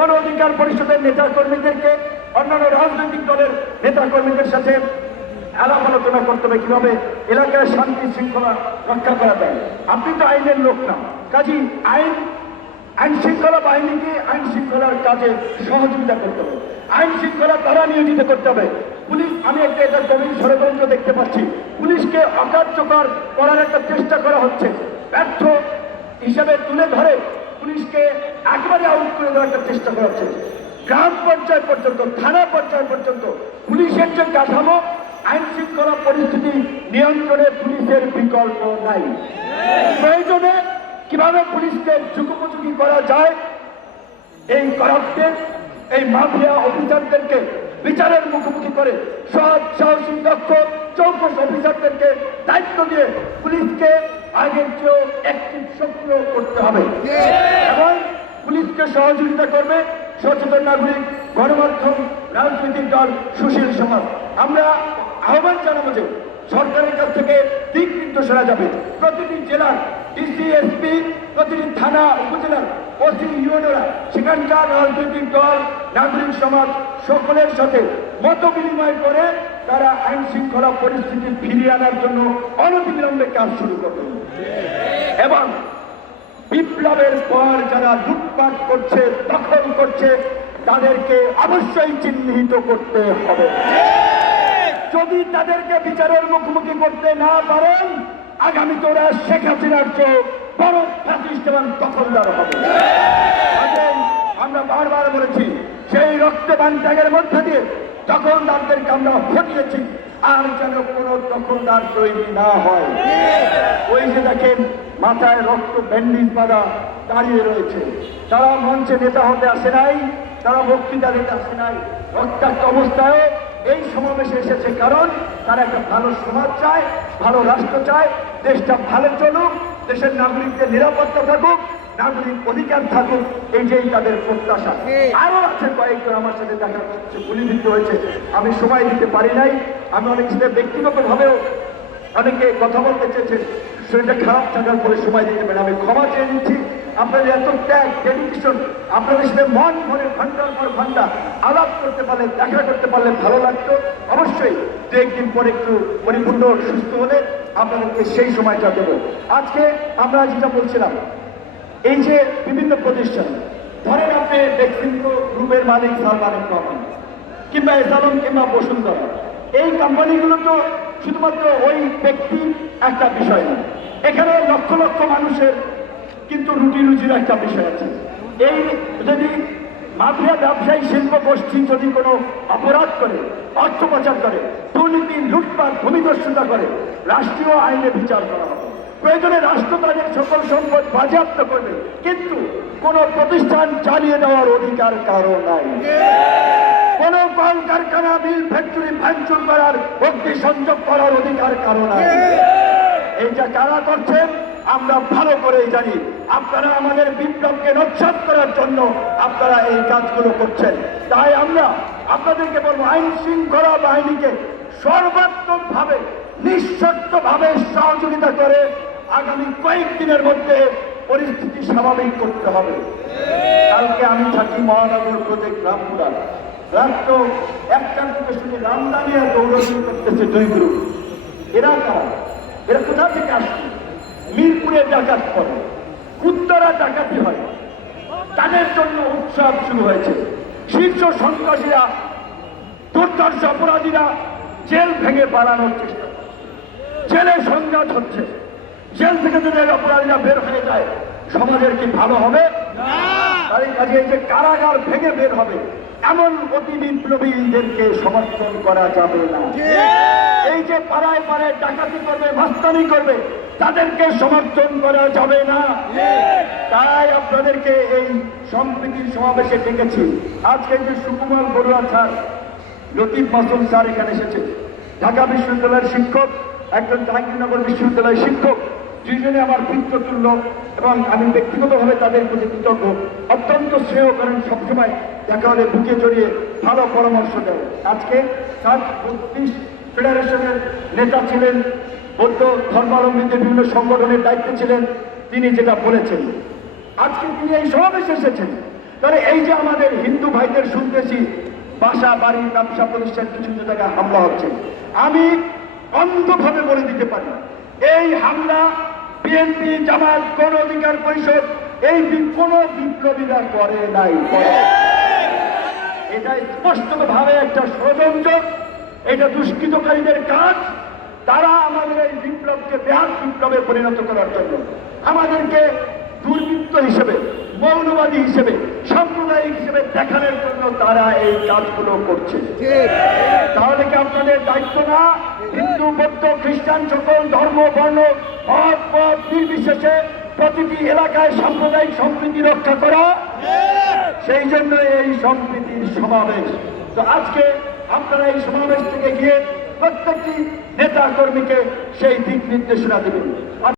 গণ অধিকার পরিষদের নেতা কর্মীদেরকে, অন্যান্য রাজনৈতিক দলের নেতা কর্মীদের সাথে আলাপ আলোচনা করতে হবে। কীভাবে এলাকার শান্তি শৃঙ্খলা রক্ষা করা যায়? আপনি তো আইনের লোক না। কাজী, আইন আইন শৃঙ্খলা বাহিনীকে আইন শৃঙ্খলার কাজে সহযোগিতা করতে হবে। আইন শৃঙ্খলা তারা নিয়োজিত করতে হবে। পুলিশ, আমি একটা এটা গভীর ষড়যন্ত্র দেখতে পাচ্ছি। পুলিশকে অকার্যকর করার একটা চেষ্টা করা হচ্ছে। ব্যর্থ হিসাবে তুলে ধরে পুলিশকে একবারে আউট করে দেওয়ার একটা চেষ্টা করা হচ্ছে। গ্রাম পর্যায় পর্যন্ত, থানা পর্যায় পর্যন্ত পুলিশের যে কাঠামো, আইন শৃঙ্খলা পরিস্থিতি নিয়ন্ত্রণে পুলিশের বিকল্প নাই। প্রয়োজনে কীভাবে পুলিশকে যুগোপযোগী করা যায়, এই করাপ্টের এই মাফিয়া অফিসারদেরকে বিচারের মুখোমুখি করে সৎ, সাহসী, দক্ষ, চৌকস অফিসারদেরকে দায়িত্ব দিয়ে পুলিশকে আগের চেয়েও অ্যাক্টিভ সক্রিয় করতে হবে। এবং পুলিশকে সহযোগিতা করবে সচেতন নাগরিক গণমাধ্যম রাজনৈতিক দল সুশীল সমাজ। আমরা আহ্বান জানাব যে সরকারের কাছ থেকে দিক নির্দেশনা যাবে। প্রতিটি জেলার ডিসি এসপি প্রতিটি থানা উপজেলার ওসি ইউএনওরা সেখানকার রাজনৈতিক দল নাগরিক সমাজ সকলের সাথে মত বিনিময় করে তারা আইন শৃঙ্খলা পরিস্থিতি ফিরিয়ে আনার জন্য অনতিবিলম্বে কাজ শুরু করবে। এবং বিপ্লবের পর যারা লুটপাট করছে, দখল করছে, তাদেরকে অবশ্যই চিহ্নিত করতে হবে। যদি তাদেরকে বিচারের মুখোমুখি করতে না পারেন, আগামী তোরা শেখ হাসিনার চেয়ে বড় দখলদার হবে। আমরা বারবার বলেছি, সেই রক্তবান ত্যাগের মধ্যে দিয়ে দখলদারদেরকে আমরা হটিয়েছি আর যেন কোনো দখলদার তৈরি না হয়। ওই যে দেখেন মাথায় রক্ত ব্যান্ডিজ বাঁধা দাঁড়িয়ে রয়েছে। তারা মঞ্চে নেতা হতে আসে নাই তারা বক্তৃতা দিতে আসে নাই রক্তাক্ত অবস্থায় এই সমাবেশে এসেছে কারণ তারা একটা ভালো সমাজ চায় ভালো রাষ্ট্র চায় দেশটা ভালো চলুক দেশের নাগরিকদের নিরাপত্তা থাকুক নাগরিক অধিকার থাকুক এই যেই তাদের প্রত্যাশা। আরও আছে কয়েকজন আমার সাথে দেখা যাচ্ছে গুলিবিদ্ধ হয়েছে। আমি সময় দিতে পারি নাই আমি অনেক সাথে ব্যক্তিগতভাবেও অনেকে কথা বলতে চেয়েছে শরীরটা খারাপ থাকার পরে সময় দিতে পারে আমি ক্ষমা চেয়ে নিচ্ছি আপনাদের এত ত্যাগ ডেডিকেশন আপনাদের সাথে মন ভরে ঘণ্টার পর ঘণ্টা আলাপ করতে পারলে দেখা করতে পারলে ভালো লাগতো। অবশ্যই দু একদিন পরে একটু পরিপূর্ণ সুস্থ হলে আপনাদেরকে সেই সময়টা দেবো। আজকে আমরা যেটা বলছিলাম এই যে বিভিন্ন প্রতিষ্ঠান, ধরেন আপনি বেক্সিমকো গ্রুপের মালিক, সালমান রহমান কিংবা এসালম কিংবা বসুন্ধরা, এই কোম্পানিগুলো তো শুধুমাত্র ওই ব্যক্তি একটা বিষয় না, এখানে লক্ষ লক্ষ মানুষের কিন্তু রুটি রুজির একটা বিষয় আছে। এই যদি মাফিয়া ব্যবসায়ী শিল্প গোষ্ঠী যদি কোনো অপরাধ করে, অর্থ পাচার করে, দুর্নীতি, লুটপাট ভূমিদস্যুতা করে, রাষ্ট্রীয় আইনে বিচার করা হবে। প্রয়োজনে রাষ্ট্র তাদের সকল সম্পদ বাজেয়াপ্ত করবে। কিন্তু কোন প্রতিষ্ঠান চালিয়ে দেওয়ার অধিকার কারও নাই। কোন কল কারখানা মিল ফ্যাক্টরি, ভাঙচুর করার, অগ্নি সংযোগ করার অধিকার কারও নাই। এই যা কারা করছেন? আমরা ভালো করেই জানি। আপনারা আমাদের বিপ্লবকে নচ্ছাদ করার জন্য আপনারা এই কাজগুলো করছেন। তাই আমরা আপনাদেরকে বলব, আইন শৃঙ্খলা বাহিনীকে সর্বাত্মকভাবে, নিঃশর্তভাবে সহযোগিতা করে আগামী কয়েকদিনের মধ্যে পরিস্থিতি স্বাভাবিক করতে হবে। কালকে আমি থাকি মহানগর প্রজেক্ট রামপুরা রাত তো একটার থেকে রামদানি আর দৌড়াদৌড়ি করতেছে দুই গ্রুপ। এরা কারা এরা কোথা থেকে আসছে? মিরপুরে ডাকাত করে উত্তরা ডাকাতি হয়। তাদের জন্য উৎসব শুরু হয়েছে। শীর্ষ সন্ত্রাসীরা, দুর্ধর্ষ অপরাধীরা জেল ভেঙে পালানোর চেষ্টা। জেলে সংঘাত হচ্ছে। জেল থেকে যদি অপরাধীরা বের হয়ে যায় সমাজের কি ভালো হবে? তাই কাজে এই যে কারাগার ভেঙে বের হবে এমন অতি বিপ্লবীদেরকে সমর্থন করা যাবে না। এই যে পাড়ায় পাড়ায় ডাকাতি করবে মাস্তানি করবে তাদেরকে সমর্থন করা যাবে না। তাই আপনাদেরকে এই সম্প্রীতির সমাবেশে ডেকেছি। আজকে যে সুকুমার বড়ুয়া স্যার লতিফ মাসুম স্যার এখানে এসেছে। ঢাকা বিশ্ববিদ্যালয়ের শিক্ষক একজন জাহাঙ্গীরনগর বিশ্ববিদ্যালয়ের শিক্ষক, দুইজনে আমার পিতৃতুল্য এবং আমি ব্যক্তিগতভাবে তাদের প্রতি কৃতজ্ঞ। অত্যন্ত শ্রেয় করেন সবসময় দেখা হলে বুকে জড়িয়ে ভালো পরামর্শ দেয়। আজকে স্যার বত্রিশ ফেডারেশনের নেতা ছিলেন, বৌদ্ধ ধর্মাবলম্বীদের বিভিন্ন সংগঠনের দায়িত্বে ছিলেন, তিনি যেটা বলেছেন। আজকে তিনি এই সমাবেশে এসেছেন। তাহলে এই যে আমাদের হিন্দু ভাইদের শুনতেছি বাসা, বাড়ি, ব্যবসা প্রতিষ্ঠান, কিছু কিছু জায়গায় হামলা হচ্ছে। আমি অন্ধভাবে বলে দিতে পারি এই হামলা বিএনপি জামাত গণ অধিকার পরিষদ এই কোনো বিপ্লবীরা করে নাই। এটা স্পষ্টভাবে একটা ষড়যন্ত্র, এটা দুষ্কৃতকারীদের কাজ, তারা আমাদের এই বিপ্লবকে বেহাত বিপ্লবে পরিণত করার জন্য আমাদেরকে দুর্বৃত্ত হিসেবে, মৌলবাদী হিসেবে সাম্প্রদায়িক হিসেবে দেখানোর জন্য তারা এই কাজগুলো করছে। তাহলে কি আপনাদের দায়িত্ব না? হিন্দু বৌদ্ধ খ্রিস্টান সকল ধর্ম বর্ণ মত পথ নির্বিশেষে প্রতিটি এলাকায় সাম্প্রদায়িক সম্প্রীতি রক্ষা করা। সেই জন্য এই সম্প্রীতির সমাবেশ। তো আজকে আপনারা এই সমাবেশ থেকে গিয়ে প্রত্যেকটি নেতা কর্মীকে সেই দিক নির্দেশনা দেবেন।